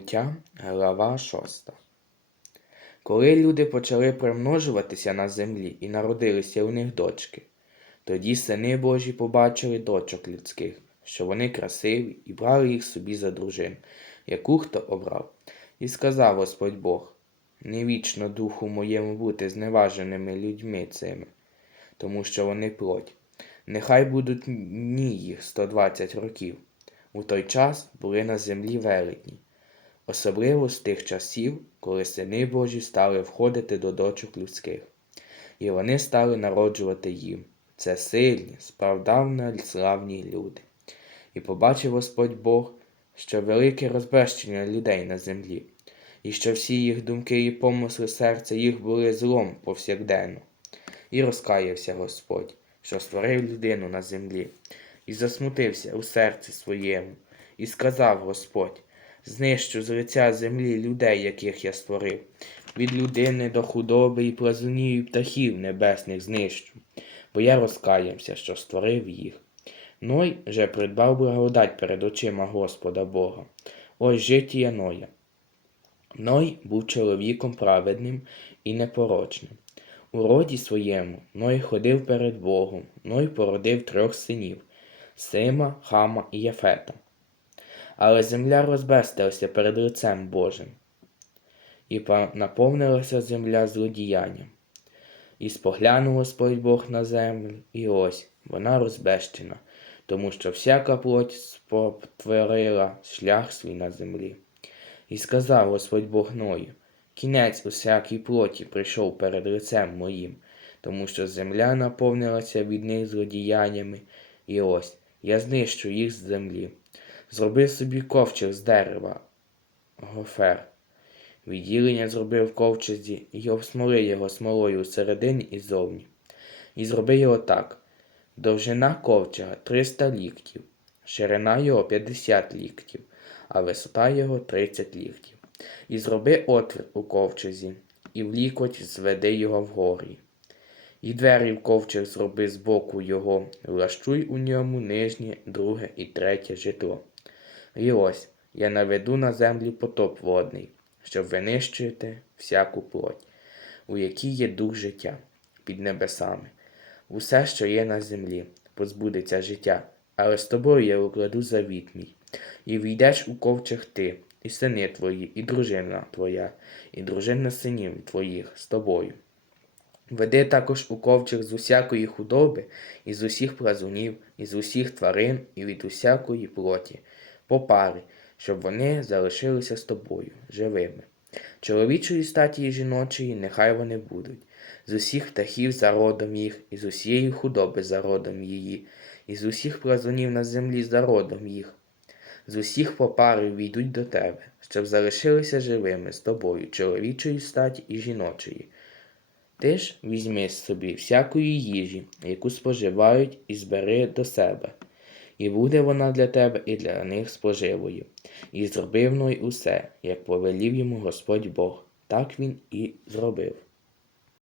Буття, глава 6. Коли люди почали примножуватися на землі і народилися у них дочки, тоді сини Божі побачили дочок людських, що вони красиві, і брали їх собі за дружин, яку хто обрав. І сказав Господь Бог: не вічно духу моєму бути зневаженими людьми цими, тому що вони плоть. Нехай будуть дні їх 120 років. У той час були на землі велетні, особливо з тих часів, коли сини Божі стали входити до дочок людських, і вони стали народжувати їм. Це сильні, справдавно славні люди. І побачив Господь Бог, що велике розбещення людей на землі, і що всі їх думки і помисли серця їх були злом повсякденно. І розкаявся Господь, що створив людину на землі, і засмутився у серці своєму, і сказав Господь: знищу з лиця землі людей, яких я створив, від людини до худоби і плазунів і птахів небесних знищу, бо я розкаявся, що створив їх. Ной же придбав благодать перед очима Господа Бога. Ось життя Ноя. Ной був чоловіком праведним і непорочним. У роді своєму Ной ходив перед Богом, Ной породив трьох синів Сима, Хама і Яфета. Але земля розбестилася перед лицем Божим, і наповнилася земля злодіянням. І споглянув Господь Бог на землю, і ось вона розбещена, тому що всяка плоть спотворила шлях свій на землі. І сказав Господь Бог Ною, кінець усякій плоті прийшов перед лицем моїм, тому що земля наповнилася від них злодіяннями, і ось я знищу їх з землі. Зроби собі ковчег з дерева, гофер. Відділення зробив ковчезі і обсмоли його смолою всередині і зовні. І зроби його так. Довжина ковчега 300 ліктів, ширина його 50 ліктів, а висота його 30 ліктів. І зроби отвір у ковчезі, і в лікоть зведи його вгорі. І двері в ковчег зроби з боку його, влаштуй у ньому нижнє, друге і третє житло. І ось я наведу на землю потоп водний, щоб винищувати всяку плоть, у якій є дух життя під небесами. Усе, що є на землі, позбудеться життя, але з тобою я укладу завіт мій. І війдеш у ковчег ти, і сини твої, і дружина твоя, і дружина синів твоїх з тобою. Веди також у ковчег з усякої худоби, і з усіх плазунів, і з усіх тварин, і від усякої плоті, по щоб вони залишилися з тобою живими. Чоловічої статі і жіночої нехай вони будуть, з усіх птахів за родом їх, і з усієї худоби за родом її, і з усіх плазунів на землі за родом їх. З усіх по пари війдуть до тебе, щоб залишилися живими з тобою чоловічої статі і жіночої. Ти ж візьми собі всякої їжі, яку споживають, і збери до себе, і буде вона для тебе і для них споживою. І зробив Ной усе, як повелів йому Господь Бог. Так він і зробив.